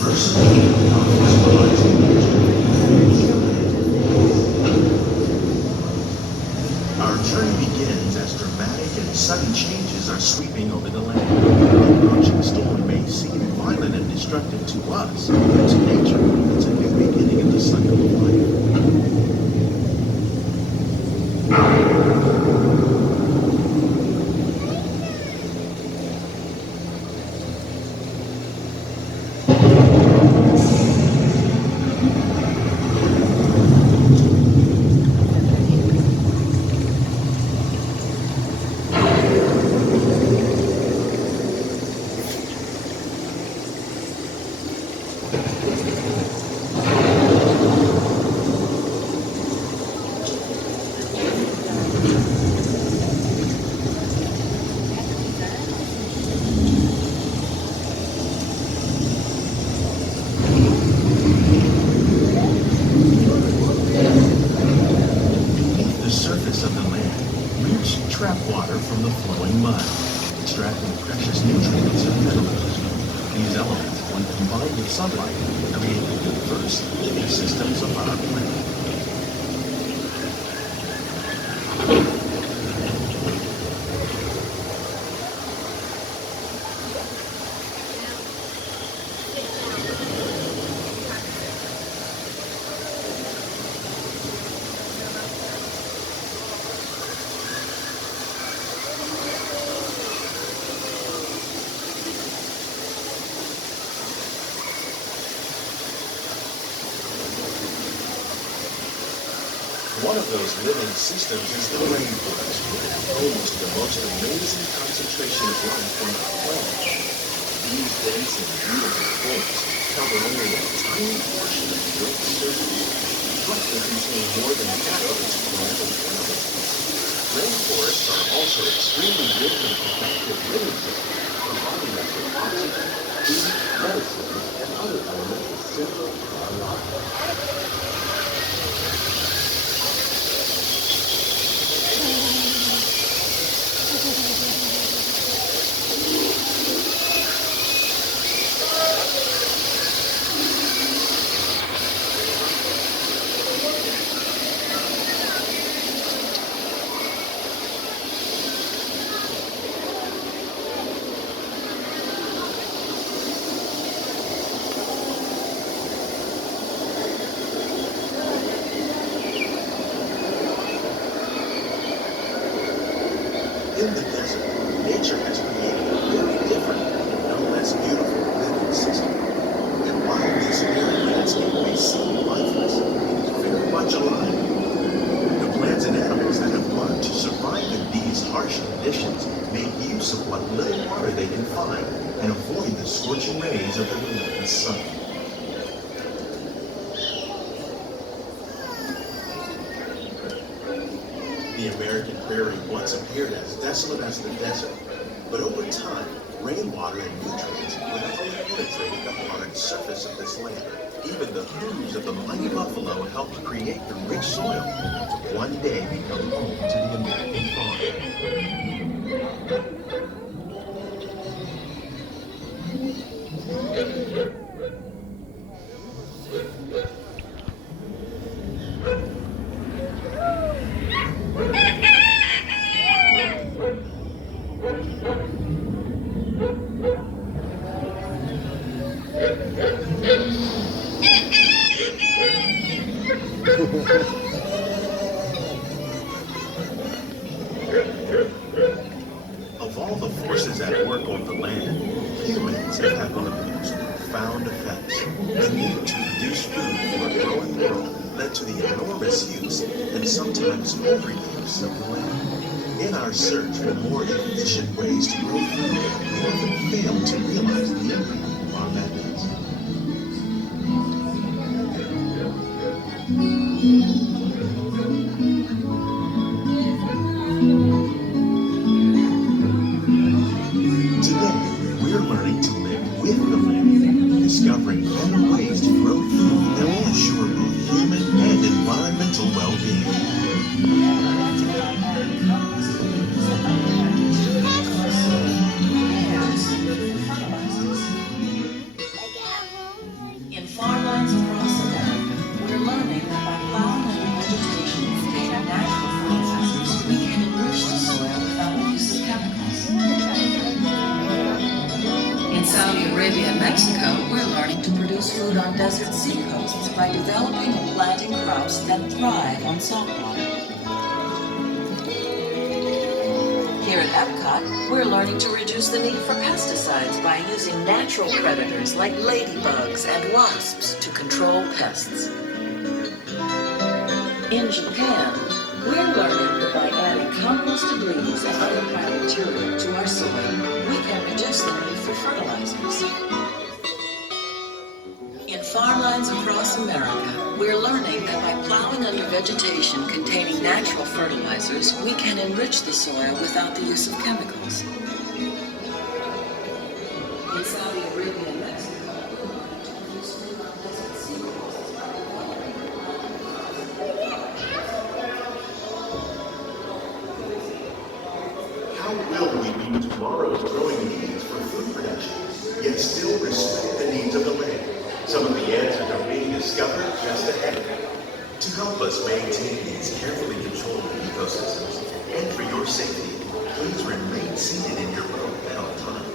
Our journey begins as dramatic and sudden changes are sweeping over the land. The approaching storm may seem violent and destructive to us, but to nature, it's a new beginning of the cycle of life. Trap water from the flowing mud, extracting precious nutrients and minerals. These elements, when combined with sunlight, create the diverse living systems of our planet. One of those living systems is the rainforest, home to the most amazing concentration of life on our planet. These dense and beautiful forests cover only a tiny portion of the Earth's surface, but they contain more than half of its plant and animal species. Rainforests are also extremely rich and productive living systems, providing us with oxygen, food, medicines, and other elements essential to our lives. In the desert, nature has created a very different and no less beautiful living system. And while this arid landscape may seem lifeless, it is very much alive. The plants and animals that have learned to survive in these harsh conditions make use of what little water they can find and avoid the scorching rays of the relentless sun. The American prairie once appeared as desolate as the desert, but over time, rainwater and nutrients gradually penetrated the hard surface of this land. Even the hooves of the mighty buffalo helped create the rich soil to one day become home to the American Of all the forces at work on the land, humans have had one of the most profound effects. The need to produce food for a growing world led to the enormous use and sometimes overuse of the land. In our search for more efficient ways to grow food, we often fail to realize the impact of our methods. Discovering better ways to grow food that will ensure both human and environmental well-being. Arabia and Mexico, we're learning to produce food on desert seacoasts by developing and planting crops that thrive on saltwater. Here at EPCOT, we're learning to reduce the need for pesticides by using natural predators like ladybugs and wasps to control pests. In Japan, we're learning that by adding composted leaves and other plant material to our soil, we can reduce the need for fertilizers. In farmlands across America, we're learning that by plowing under vegetation containing natural fertilizers, we can enrich the soil without the use of chemicals. In Saudi Arabia and Mexico, we're learning to produce food on desert seacoasts by developing and planting. How will we meet tomorrow's growing needs for food production, yet still respect the needs of the land? Some of the answers are being discovered just ahead. To help us maintain these carefully controlled ecosystems, and for your safety, please remain seated in your boat at all times.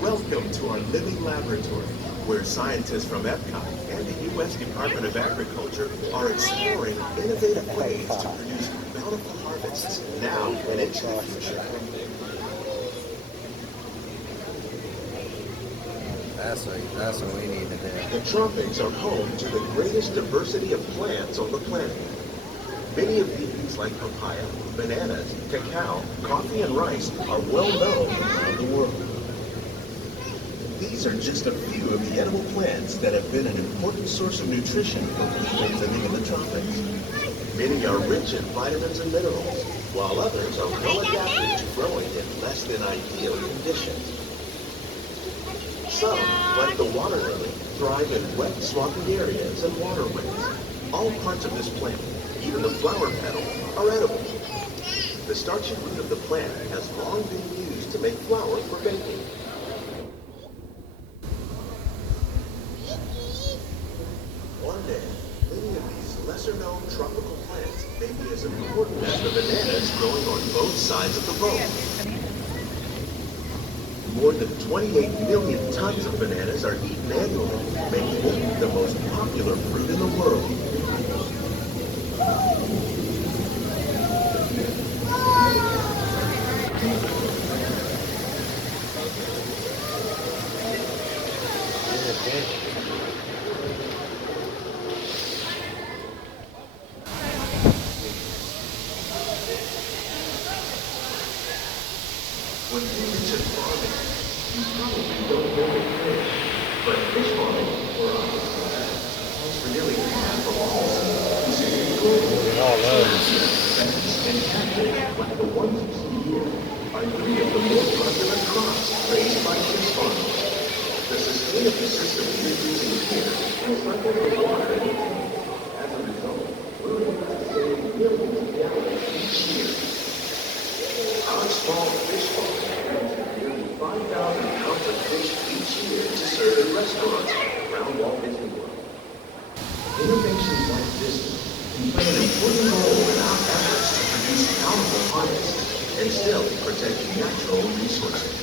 Welcome to our living laboratory, where scientists from EPCOT and the U.S. Department of Agriculture are exploring innovative ways to produce bountiful harvests now and into the future. That's what we need to do. The tropics are home to the greatest diversity of plants on the planet. Many of these, like papaya, bananas, cacao, coffee, and rice, are well known around the world. These are just a few of the edible plants that have been an important source of nutrition for people living in the tropics. Many are rich in vitamins and minerals, while others are well adapted to growing in less than ideal conditions. Some, like the water lily, thrive in wet, swampy areas and waterways. All parts of this plant, even the flower petals, are edible. The starchy root of the plant has long been used to make flour for baking. One day, many of these lesser-known tropical plants may be as important as the bananas growing on both sides of the boat. More than 28 million tons of bananas are eaten annually, making it the most popular fruit in the world. When you mention farming, you probably don't really fish, but fish farming, for us, accounts for nearly half of all seafood globally. And catfish, like the ones you see here, are three of the most popular crops raised by fish farmers. The sustainable system we're using here recycles the water in the tank. As a result, we're able to save millions of gallons each year. Our small fish farm produces nearly 5,000 pounds of fish each year to serve in restaurants around Walt Disney World. Innovations like this can play an important role in our efforts to produce bountiful harvests and still protect natural resources.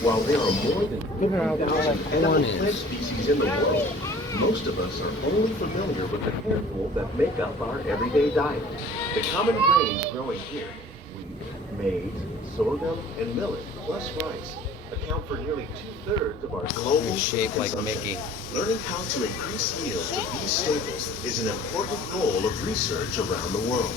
While there are more than 50,000 edible plant species in the world, most of us are only familiar with the handful that make up our everyday diet. The common grains growing here, wheat, maize, sorghum, and millet, plus rice, account for nearly 2/3 of our global Shaped like consumption. Mickey. Learning how to increase yields of these staples is an important goal of research around the world.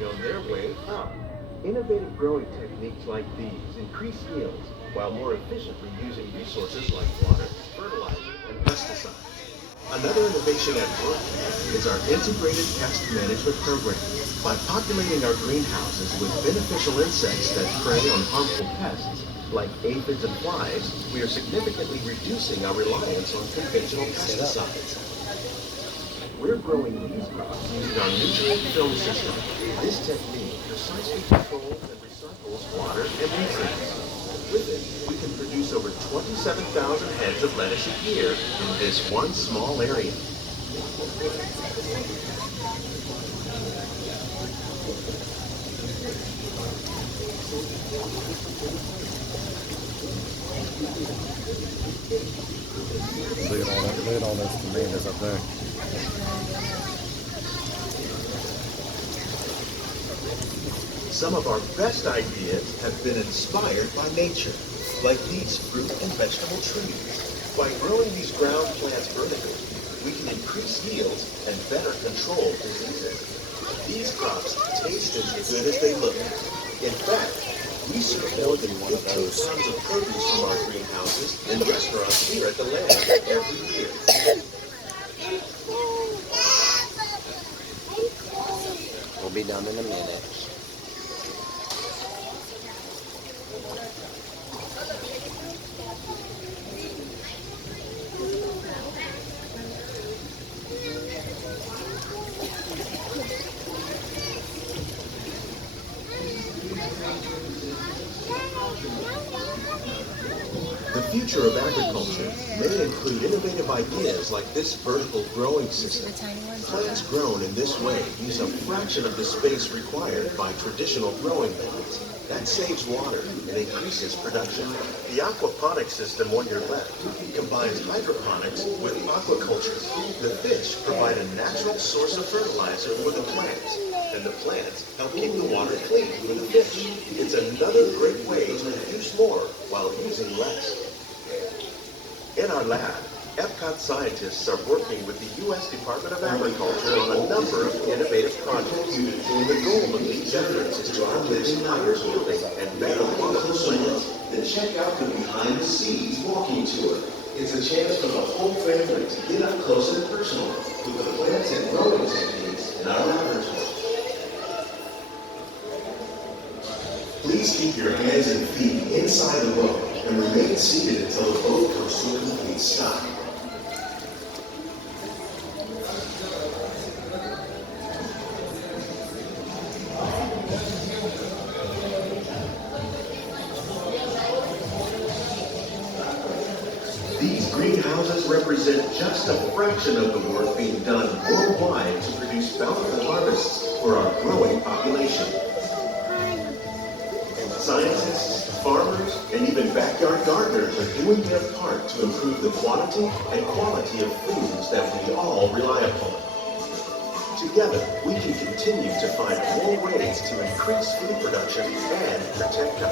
working on their way up. Innovative growing techniques like these increase yields while more efficiently using resources like water, fertilizer, and pesticides. Another innovation at work is our integrated pest management program. By populating our greenhouses with beneficial insects that prey on harmful pests, like aphids and flies, we are significantly reducing our reliance on conventional pesticides. We're growing these crops using our nutrient film system. This technique precisely controls and recycles water and nutrients. With it, we can produce over 27,000 heads of lettuce a year in this one small area. Look at all those tomatoes up there. Some of our best ideas have been inspired by nature, like these fruit and vegetable trees. By growing these ground plants vertically, we can increase yields and better control diseases. These crops taste as good as they look. In fact, we serve more than 15 tons of produce from our greenhouses in restaurants here at the lab every year. We'll be done in a minute. The future of agriculture may include innovative ideas like this vertical growing system. Plants grown in this way use a fraction of the space required by traditional growing methods. That saves water and increases production. The aquaponics system on your left combines hydroponics with aquaculture. The fish provide a natural source of fertilizer for the plants, and the plants help keep the water clean for the fish. It's another great way to produce more while using less. In our lab, EPCOT scientists are working with the U.S. Department of Agriculture on a number of innovative projects. The goal of these efforts is to produce higher yielding and better quality plants. Then check out the behind the scenes walking tour. It's a chance for the whole family to get up close and personal with the plants and growing techniques in our laboratory. Please keep your hands and feet inside the boat and remain seated until the boat comes to a complete stop. These greenhouses represent just a fraction of the work being done worldwide to produce bountiful harvests for our growing population. Scientists, farmers, and even backyard gardeners are doing their part to improve the quantity and quality of foods that we all rely upon. Together, we can continue to find more ways to increase food production and protect our